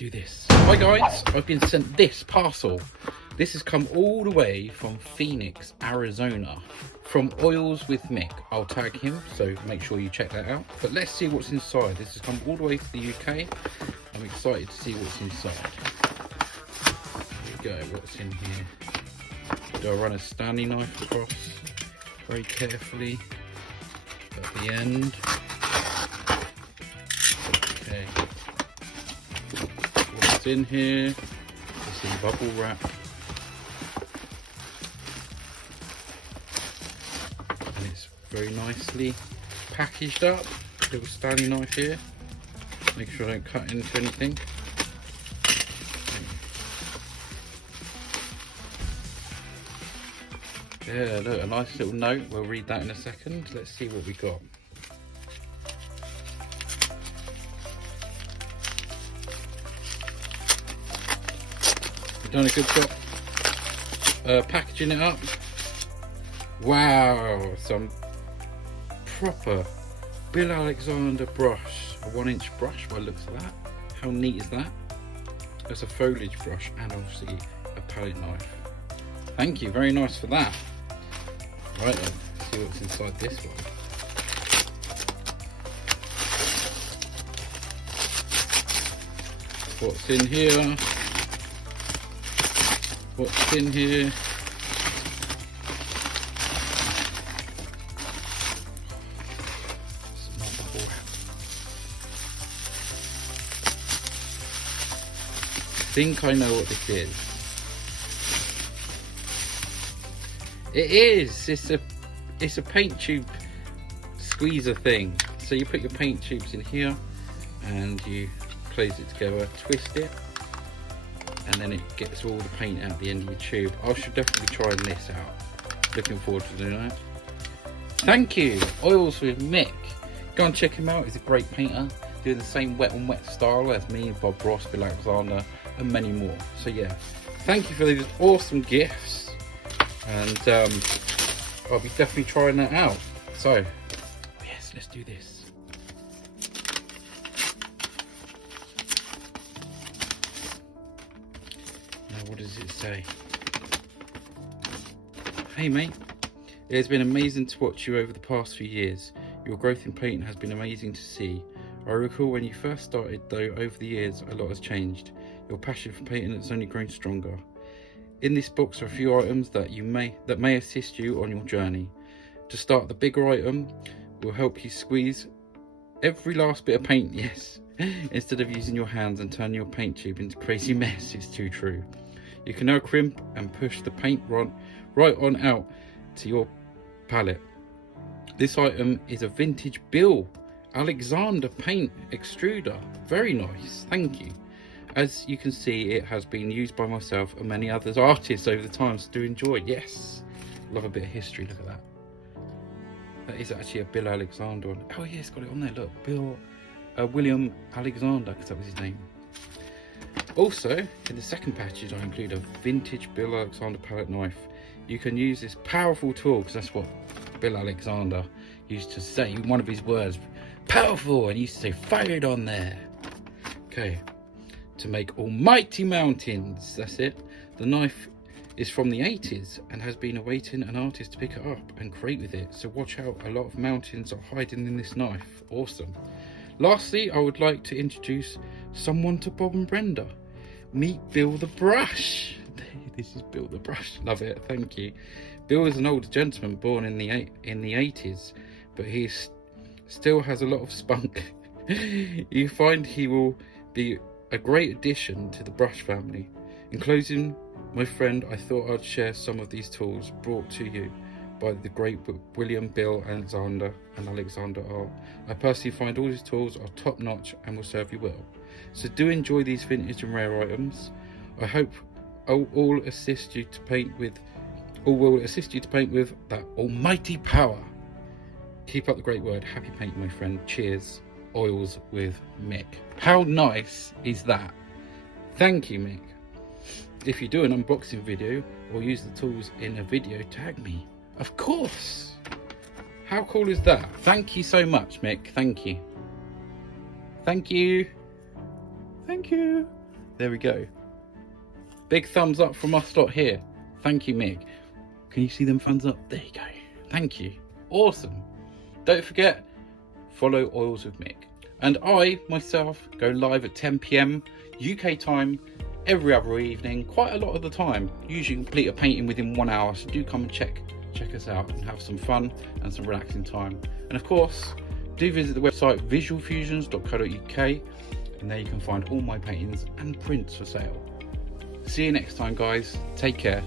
do this. Hi guys, I've been sent this parcel. This has come all the way from Phoenix, Arizona, from Oils with Mick. I'll tag him, so make sure you check that out. But let's see what's inside. This has come all the way to the UK. I'm excited to see what's inside. Here we go, what's in here? Do I run a Stanley knife across very carefully at the end? Okay. What's in here? It's in bubble wrap. And it's very nicely packaged up. Little Stanley knife here. Make sure I don't cut into anything. Yeah, look, a nice little note. We'll read that in a second. Let's see what we got. You've done a good job packaging it up. Wow, some proper Bill Alexander brush. A 1-inch brush by the looks of that. How neat is that? There's a foliage brush and obviously a palette knife. Thank you, very nice for that. Right then, let's see what's inside this one. What's in here? What's in here? I think I know what this is. It is. It's a paint tube squeezer thing. So you put your paint tubes in here, and you close it together, twist it, and then it gets all the paint out the end of your tube. I should definitely try this out. Looking forward to doing that. Thank you, Oils with Mick. Go and check him out. He's a great painter, doing the same wet on wet style as me, Bob Ross, Bill Alexander, and many more. So yeah, thank you for these awesome gifts. And I'll be definitely trying that out. So, yes, let's do this. Now, what does it say? Hey, mate. It has been amazing to watch you over the past few years. Your growth in painting has been amazing to see. I recall when you first started, though over the years, a lot has changed. Your passion for painting has only grown stronger. In this box are a few items that may assist you on your journey. To start, the bigger item will help you squeeze every last bit of paint, yes, instead of using your hands and turning your paint tube into crazy mess. It's too true. You can now crimp and push the paint right on out to your palette. This item is a vintage Bill Alexander paint extruder. Very nice, thank you. As you can see, it has been used by myself and many other artists over the time, so do enjoy. Yes, love a bit of history. Look at that. That is actually a Bill Alexander one. Oh yeah, it's got it on there. Look, Bill William Alexander, because that was his name. Also, in the second package, I include a vintage Bill Alexander palette knife. You can use this powerful tool, because that's what Bill Alexander used to say. One of his words, powerful, and he used to say, fire it on there. Okay. To make almighty mountains. That's it. The knife is from the 80s and has been awaiting an artist to pick it up and create with it, so watch out, a lot of mountains are hiding in this knife. Awesome. Lastly, I would like to introduce someone to Bob and Brenda. Meet Bill the Brush. This is Bill the Brush. Love it, thank you. Bill is an older gentleman born in the 80s, but he still has a lot of spunk. You find he will be a great addition to the brush family. In closing, my friend, I thought I'd share some of these tools brought to you by the great William Bill Alexander and Alexander Art. I personally find all these tools are top notch and will serve you well. So do enjoy these vintage and rare items. I hope all will assist you to paint with that almighty power. Keep up the great work. Happy painting, my friend. Cheers. Oils with Mick. How nice is that? Thank you, Mick. If you do an unboxing video or use the tools in a video, tag me. Of course. How cool is that? Thank you so much, Mick. Thank you. Thank you. Thank you. There we go. Big thumbs up from us lot here. Thank you, Mick. Can you see them thumbs up? There you go. Thank you. Awesome. Don't forget, follow Oils with Mick. And I, myself, go live at 10 PM UK time every other evening, quite a lot of the time. Usually complete a painting within 1 hour, so do come and check us out and have some fun and some relaxing time. And of course, do visit the website visualfusions.co.uk, and there you can find all my paintings and prints for sale. See you next time, guys. Take care.